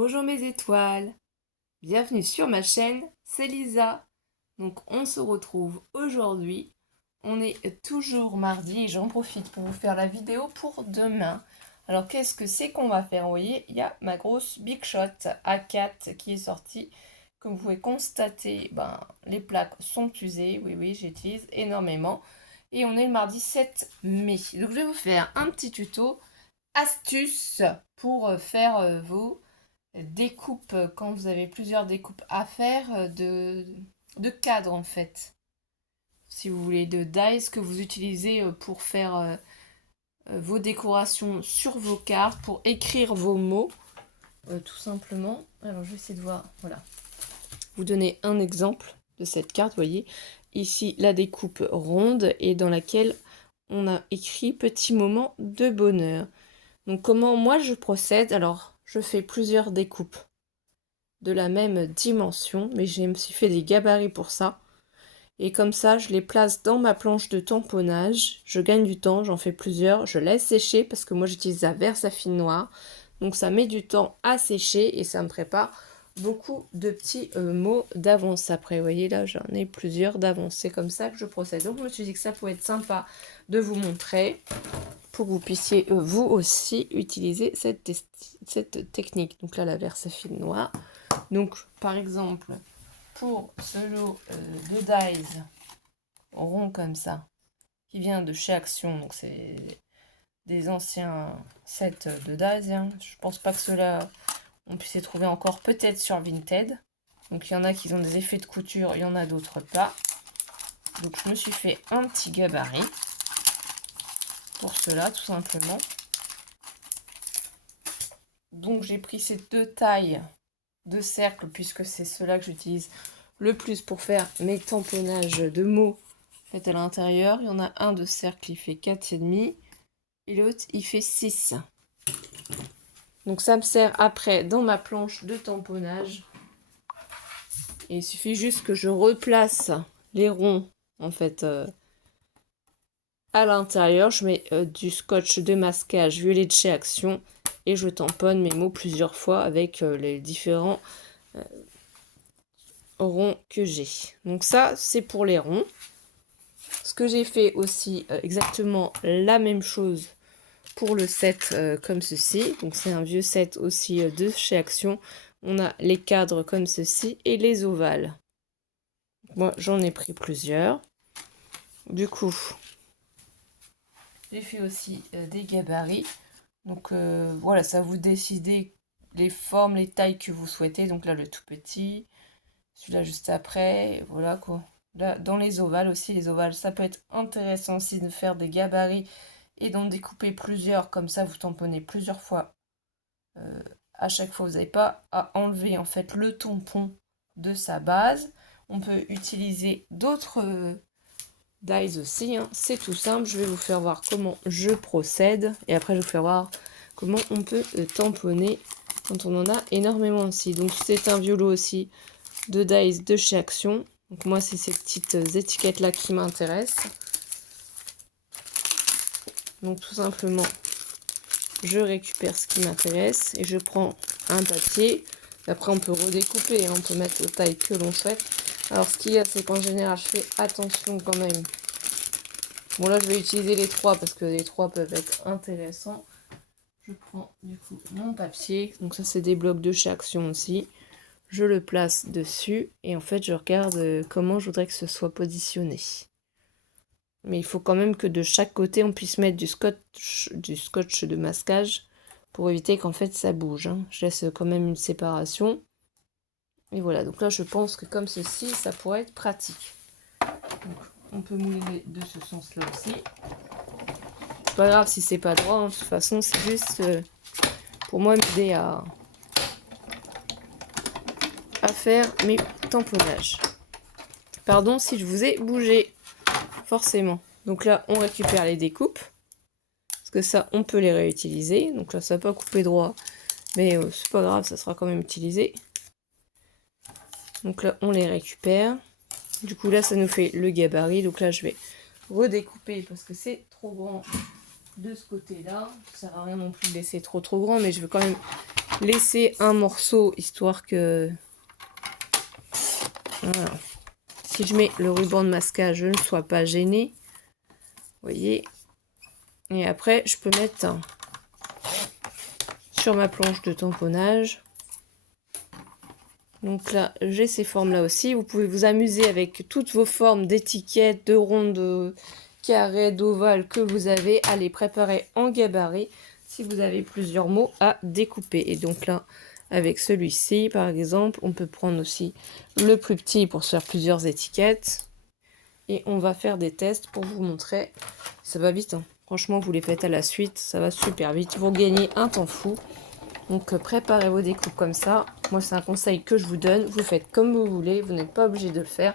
Bonjour mes étoiles, bienvenue sur ma chaîne, c'est Lisa. Donc on se retrouve aujourd'hui, on est toujours mardi et j'en profite pour vous faire la vidéo pour demain. Alors qu'est-ce que c'est qu'on va faire? Vous voyez, il y a ma grosse Big Shot A4 qui est sortie. Comme vous pouvez constater, les plaques sont usées, oui j'utilise énormément. Et on est le mardi 7 mai. Donc je vais vous faire un petit tuto astuce pour faire vos découpe quand vous avez plusieurs découpes à faire de cadres en fait. Si vous voulez de dies que vous utilisez pour faire vos décorations sur vos cartes, pour écrire vos mots, tout simplement. Alors je vais essayer de voir, voilà. Vous donner un exemple de cette carte, vous voyez. Ici la découpe ronde et dans laquelle on a écrit petit moment de bonheur. Donc comment moi je procède? Alors je fais plusieurs découpes de la même dimension, mais je me suis fait des gabarits pour ça. Et comme ça, je les place dans ma planche de tamponnage. Je gagne du temps, j'en fais plusieurs. Je laisse sécher parce que moi j'utilise la Versafine noire. Donc ça met du temps à sécher et ça me prépare beaucoup de petits mots d'avance. Après, vous voyez là, j'en ai plusieurs d'avance. C'est comme ça que je procède. Donc je me suis dit que ça pourrait être sympa de vous montrer pour que vous puissiez vous aussi utiliser cette technique. Donc là, la Versafine noire. Donc, par exemple, pour ce lot de dies rond comme ça, qui vient de chez Action, donc c'est des anciens sets de dies, hein. Je pense pas que ceux-là, on puisse les trouver encore peut-être sur Vinted. Donc il y en a qui ont des effets de couture, il y en a d'autres pas. Donc je me suis fait un petit gabarit pour cela, tout simplement. Donc j'ai pris ces deux tailles de cercle, puisque c'est cela que j'utilise le plus pour faire mes tamponnages de mots faits à l'intérieur. Il y en a un de cercle, il fait 4,5 et l'autre, il fait 6. Donc ça me sert après dans ma planche de tamponnage. Et il suffit juste que je replace les ronds, en fait, à l'intérieur. Je mets du scotch de masquage violet de chez Action et je tamponne mes mots plusieurs fois avec les différents ronds que j'ai. Donc ça, c'est pour les ronds. Ce que j'ai fait aussi, exactement la même chose pour le set comme ceci. Donc c'est un vieux set aussi de chez Action. On a les cadres comme ceci et les ovales. Moi, j'en ai pris plusieurs. Du coup, j'ai fait aussi des gabarits. Donc voilà, ça vous décidez les formes, les tailles que vous souhaitez. Donc là, le tout petit, celui-là juste après, voilà quoi. Là, dans les ovales aussi, les ovales, ça peut être intéressant aussi de faire des gabarits et d'en découper plusieurs, comme ça vous tamponnez plusieurs fois. À chaque fois, vous n'avez pas à enlever en fait le tampon de sa base. On peut utiliser d'autres dies aussi, hein. C'est tout simple, je vais vous faire voir comment je procède et après je vais vous faire voir comment on peut tamponner quand on en a énormément aussi. Donc c'est un violot aussi de dies de chez Action. Donc moi c'est ces petites étiquettes là qui m'intéressent. Donc tout simplement je récupère ce qui m'intéresse et je prends un papier. Après on peut redécouper, hein, on peut mettre aux tailles que l'on souhaite. Alors ce qu'il y a, c'est qu'en général je fais attention quand même. Bon là je vais utiliser les trois parce que les trois peuvent être intéressants. Je prends du coup mon papier, donc ça c'est des blocs de chez Action aussi. Je le place dessus et en fait je regarde comment je voudrais que ce soit positionné. Mais il faut quand même que de chaque côté on puisse mettre du scotch de masquage pour éviter qu'en fait ça bouge, hein. Je laisse quand même une séparation. Et voilà, donc là je pense que comme ceci, ça pourrait être pratique. Donc, on peut mouler de ce sens-là aussi. C'est pas grave si c'est pas droit, hein. De toute façon c'est juste pour moi m'aider à faire mes tamponnages. Pardon si je vous ai bougé, forcément. Donc là on récupère les découpes. Parce que ça, on peut les réutiliser. Donc là, ça va pas couper droit. Mais c'est pas grave, ça sera quand même utilisé. Donc là, on les récupère. Du coup, là, ça nous fait le gabarit. Donc là, je vais redécouper parce que c'est trop grand de ce côté-là. Ça sert à rien non plus de laisser trop grand, mais je veux quand même laisser un morceau, histoire que... Voilà. Si je mets le ruban de masquage, je ne sois pas gênée. Vous voyez. Et après, je peux mettre sur ma planche de tamponnage. Donc là, j'ai ces formes-là aussi. Vous pouvez vous amuser avec toutes vos formes d'étiquettes, de rondes, de carrés, d'ovales que vous avez à les préparer en gabarit si vous avez plusieurs mots à découper. Et donc là, avec celui-ci, par exemple, on peut prendre aussi le plus petit pour se faire plusieurs étiquettes. Et on va faire des tests pour vous montrer. Ça va vite, hein. Franchement, vous les faites à la suite, ça va super vite. Vous gagnez un temps fou. Donc préparez vos découpes comme ça. Moi, c'est un conseil que je vous donne. Vous faites comme vous voulez. Vous n'êtes pas obligé de le faire.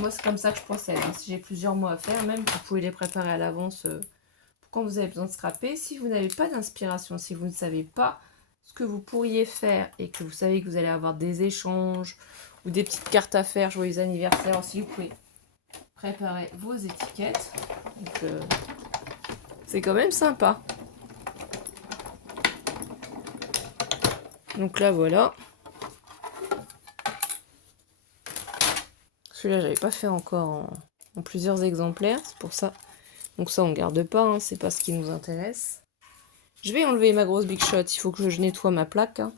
Moi, c'est comme ça que je procède. Si j'ai plusieurs mots à faire, même, vous pouvez les préparer à l'avance pour quand vous avez besoin de scraper. Si vous n'avez pas d'inspiration, si vous ne savez pas ce que vous pourriez faire et que vous savez que vous allez avoir des échanges ou des petites cartes à faire, joyeux anniversaire aussi, vous pouvez préparer vos étiquettes. Donc, c'est quand même sympa. Donc là, voilà. Celui-là, j'avais pas fait encore en plusieurs exemplaires, c'est pour ça. Donc ça, on ne garde pas, hein, c'est pas ce qui nous intéresse. Je vais enlever ma grosse Big Shot, il faut que je nettoie ma plaque. Hein.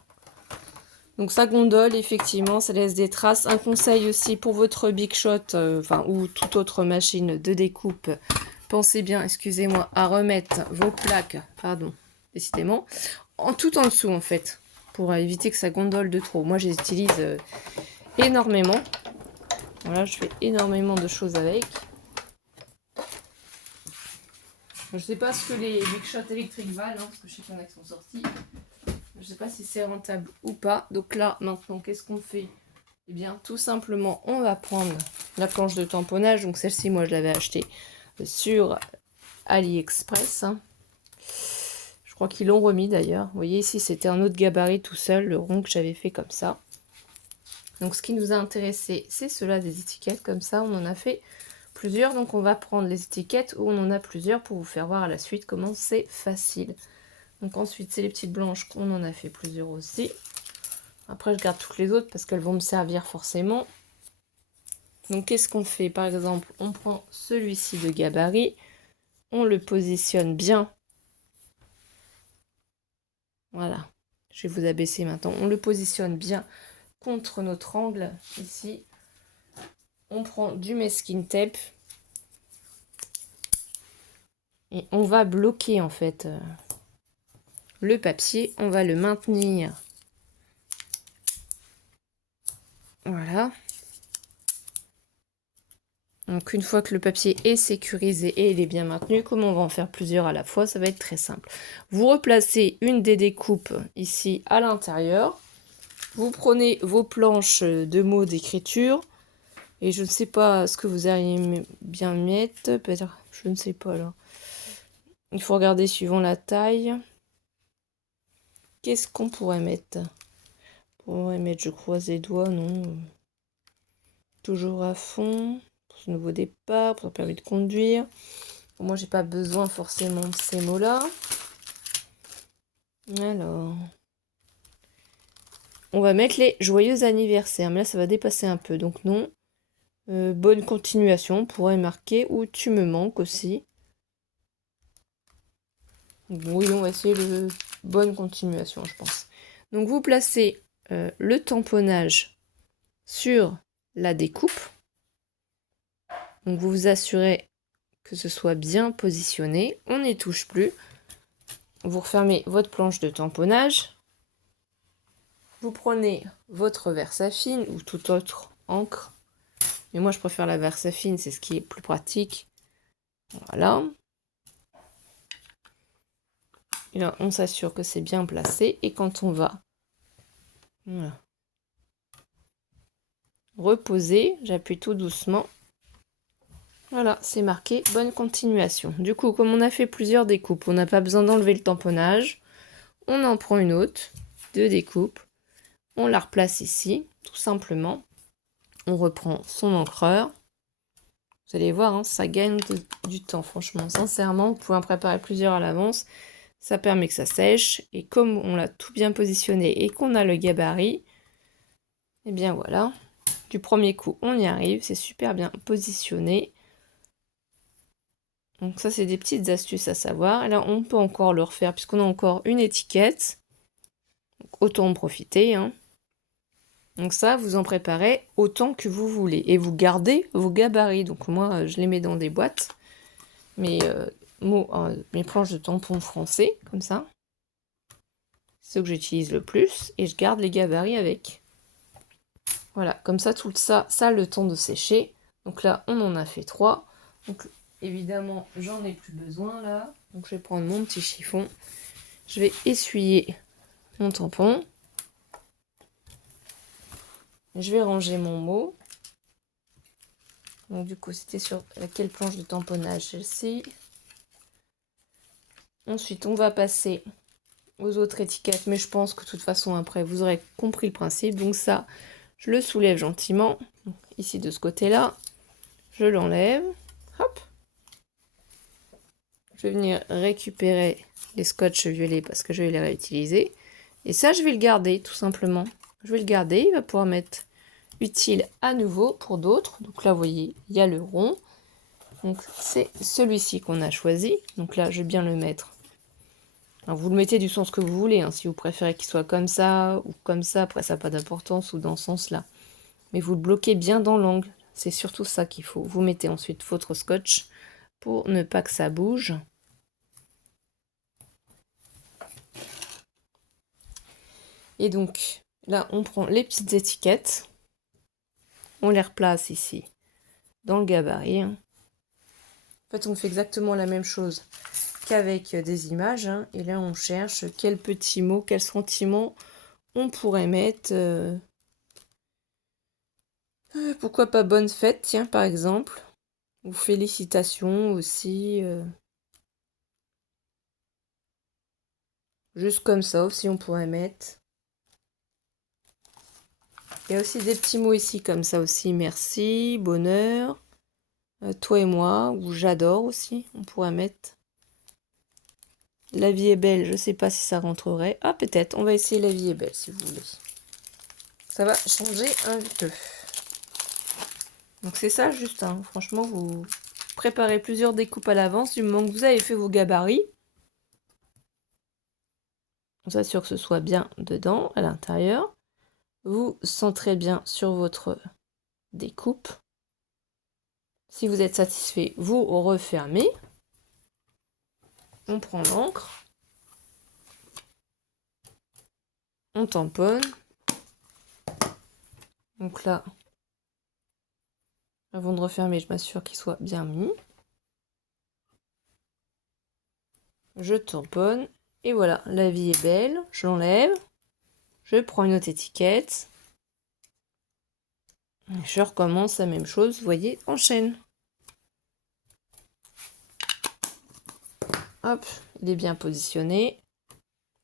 Donc ça gondole, effectivement, ça laisse des traces. Un conseil aussi pour votre Big Shot, ou toute autre machine de découpe. Pensez bien, excusez-moi, à remettre vos plaques, pardon, décidément, tout en dessous en fait, pour éviter que ça gondole de trop. Moi, je les utilise énormément. Voilà, je fais énormément de choses avec. Je ne sais pas ce que les Big Shot électriques valent, hein, parce que je sais qu'il y en a qui sont sortis. Je ne sais pas si c'est rentable ou pas. Donc là, maintenant, qu'est-ce qu'on fait? Eh bien, tout simplement, on va prendre la planche de tamponnage. Donc celle-ci, moi, je l'avais achetée sur AliExpress. Hein. Je crois qu'ils l'ont remis d'ailleurs. Vous voyez, ici, c'était un autre gabarit tout seul, le rond que j'avais fait comme ça. Donc ce qui nous a intéressé, c'est cela, des étiquettes comme ça. On en a fait plusieurs, donc on va prendre les étiquettes où on en a plusieurs pour vous faire voir à la suite comment c'est facile. Donc ensuite, c'est les petites blanches qu'on en a fait plusieurs aussi. Après, je garde toutes les autres parce qu'elles vont me servir forcément. Donc qu'est-ce qu'on fait? Par exemple, on prend celui-ci de gabarit, on le positionne bien. Voilà, je vais vous abaisser maintenant. On le positionne bien contre notre angle ici. On prend du masking tape et on va bloquer en fait le papier. On va le maintenir. Voilà. Donc une fois que le papier est sécurisé et il est bien maintenu, comme on va en faire plusieurs à la fois, ça va être très simple. Vous replacez une des découpes ici à l'intérieur. Vous prenez vos planches de mots d'écriture. Et je ne sais pas ce que vous allez bien mettre. Peut-être, je ne sais pas là. Il faut regarder suivant la taille. Qu'est-ce qu'on pourrait mettre? On pourrait mettre, je croise les doigts, non. Toujours à fond. Pour ce nouveau départ, pour permis de conduire. Bon, moi, j'ai pas besoin forcément de ces mots-là. Alors. On va mettre les joyeux anniversaires. Mais là, ça va dépasser un peu. Donc non. Bonne continuation, on pourrait marquer. Ou tu me manques aussi. Oui, on va essayer le bonne continuation, je pense. Donc, vous placez le tamponnage sur la découpe. Donc, vous vous assurez que ce soit bien positionné. On n'y touche plus. Vous refermez votre planche de tamponnage. Vous prenez votre Versafine ou toute autre encre. Mais moi, je préfère la Versafine, c'est ce qui est plus pratique. Voilà. Et là, on s'assure que c'est bien placé. Et quand on va voilà, reposer, j'appuie tout doucement. Voilà, c'est marqué bonne continuation. Du coup, comme on a fait plusieurs découpes, on n'a pas besoin d'enlever le tamponnage. On en prend une autre de découpe. On la replace ici, tout simplement. On reprend son encreur. Vous allez voir, hein, ça gagne du temps, franchement. Sincèrement, vous pouvez en préparer plusieurs à l'avance. Ça permet que ça sèche. Et comme on l'a tout bien positionné et qu'on a le gabarit, et bien voilà. Du premier coup, on y arrive. C'est super bien positionné. Donc ça, c'est des petites astuces à savoir. Et là, on peut encore le refaire puisqu'on a encore une étiquette. Donc, autant en profiter, hein. Donc ça, vous en préparez autant que vous voulez. Et vous gardez vos gabarits. Donc moi, je les mets dans des boîtes. Mes planches de tampons français, comme ça. Ceux que j'utilise le plus. Et je garde les gabarits avec. Voilà, comme ça, tout ça, ça a le temps de sécher. Donc là, on en a fait 3. Donc évidemment, j'en ai plus besoin là. Donc je vais prendre mon petit chiffon. Je vais essuyer mon tampon. Je vais ranger mon mot. Donc du coup, c'était sur laquelle planche de tamponnage? Celle-ci. Ensuite, on va passer aux autres étiquettes. Mais je pense que de toute façon, après, vous aurez compris le principe. Donc ça, je le soulève gentiment. Donc, ici, de ce côté-là. Je l'enlève. Hop. Je vais venir récupérer les scotch violets parce que je vais les réutiliser. Et ça, je vais le garder, tout simplement. Je vais le garder. Il va pouvoir m'être utile à nouveau pour d'autres. Donc là, vous voyez, il y a le rond. Donc c'est celui-ci qu'on a choisi. Donc là, je vais bien le mettre. Alors, vous le mettez du sens que vous voulez. Hein, si vous préférez qu'il soit comme ça ou comme ça, après ça n'a pas d'importance, ou dans ce sens-là. Mais vous le bloquez bien dans l'angle. C'est surtout ça qu'il faut. Vous mettez ensuite votre scotch pour ne pas que ça bouge. Et donc, là, on prend les petites étiquettes. On les replace ici dans le gabarit. En fait, on fait exactement la même chose qu'avec des images. Hein. Et là, on cherche quels petits mots, quels sentiments on pourrait mettre. Pourquoi pas bonne fête, tiens, par exemple. Ou félicitations aussi. Juste comme ça aussi, on pourrait mettre. Il y a aussi des petits mots ici, comme ça aussi. Merci, bonheur, toi et moi, ou j'adore aussi, on pourrait mettre. La vie est belle, je sais pas si ça rentrerait. Ah, peut-être, on va essayer la vie est belle, si vous voulez. Ça va changer un peu. Donc c'est ça, juste, hein. Franchement, vous préparez plusieurs découpes à l'avance, du moment que vous avez fait vos gabarits. On s'assure que ce soit bien dedans, à l'intérieur. Vous centrez bien sur votre découpe. Si vous êtes satisfait, vous refermez. On prend l'encre. On tamponne. Donc là, avant de refermer, je m'assure qu'il soit bien mis. Je tamponne. Et voilà, la vie est belle. Je l'enlève. Je prends une autre étiquette. Je recommence la même chose, vous voyez, en chaîne. Hop, il est bien positionné.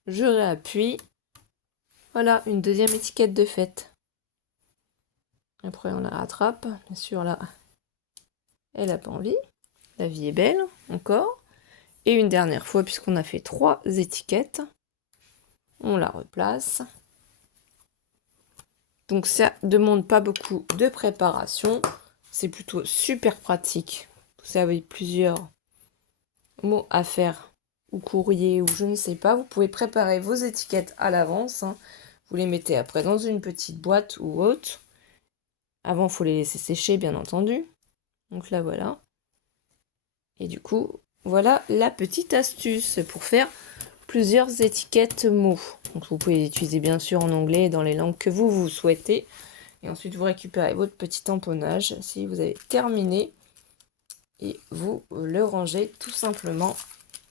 Je réappuie. Voilà, une deuxième étiquette de fête. Après, on la rattrape. Bien sûr, là, elle n'a pas envie. La vie est belle, encore. Et une dernière fois, puisqu'on a fait 3 étiquettes, on la replace. Donc ça demande pas beaucoup de préparation. C'est plutôt super pratique. Vous avez plusieurs mots à faire, ou courrier, ou je ne sais pas. Vous pouvez préparer vos étiquettes à l'avance. Hein. Vous les mettez après dans une petite boîte ou autre. Avant, il faut les laisser sécher, bien entendu. Donc là, voilà. Et du coup, voilà la petite astuce pour faire plusieurs étiquettes mots. Donc vous pouvez les utiliser bien sûr en anglais dans les langues que vous souhaitez. Et ensuite, vous récupérez votre petit tamponnage si vous avez terminé. Et vous le rangez tout simplement.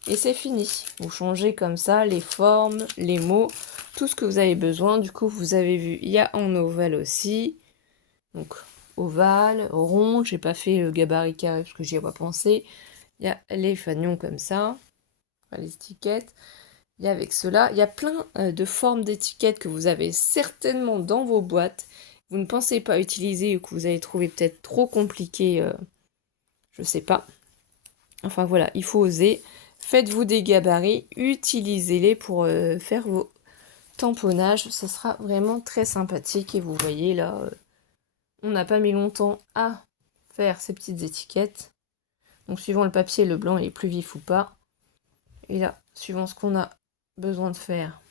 Et c'est fini. Vous changez comme ça les formes, les mots, tout ce que vous avez besoin. Du coup, vous avez vu, il y a en ovale aussi. Donc, ovale, rond. J'ai pas fait le gabarit carré parce que j'y ai pas pensé. Il y a les fanions comme ça. Enfin, les étiquettes. Il y a avec cela. Il y a plein de formes d'étiquettes que vous avez certainement dans vos boîtes. Vous ne pensez pas utiliser ou que vous avez trouvé peut-être trop compliqué Je sais pas. Enfin voilà, il faut oser. Faites-vous des gabarits, utilisez-les pour faire vos tamponnages. Ça sera vraiment très sympathique. Et vous voyez là, on n'a pas mis longtemps à faire ces petites étiquettes. Donc suivant le papier, le blanc il est plus vif ou pas. Et là, suivant ce qu'on a besoin de faire.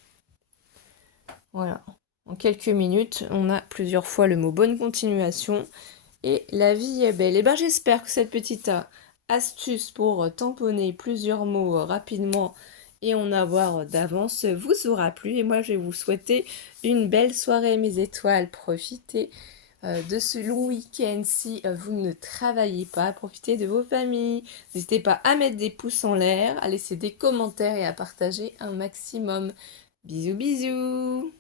Voilà. En quelques minutes, on a plusieurs fois le mot bonne continuation. Et la vie est belle. Et ben j'espère que cette petite astuce pour tamponner plusieurs mots rapidement et en avoir d'avance vous aura plu. Et moi je vais vous souhaiter une belle soirée mes étoiles. Profitez de ce long week-end si vous ne travaillez pas. Profitez de vos familles. N'hésitez pas à mettre des pouces en l'air, à laisser des commentaires et à partager un maximum. Bisous bisous.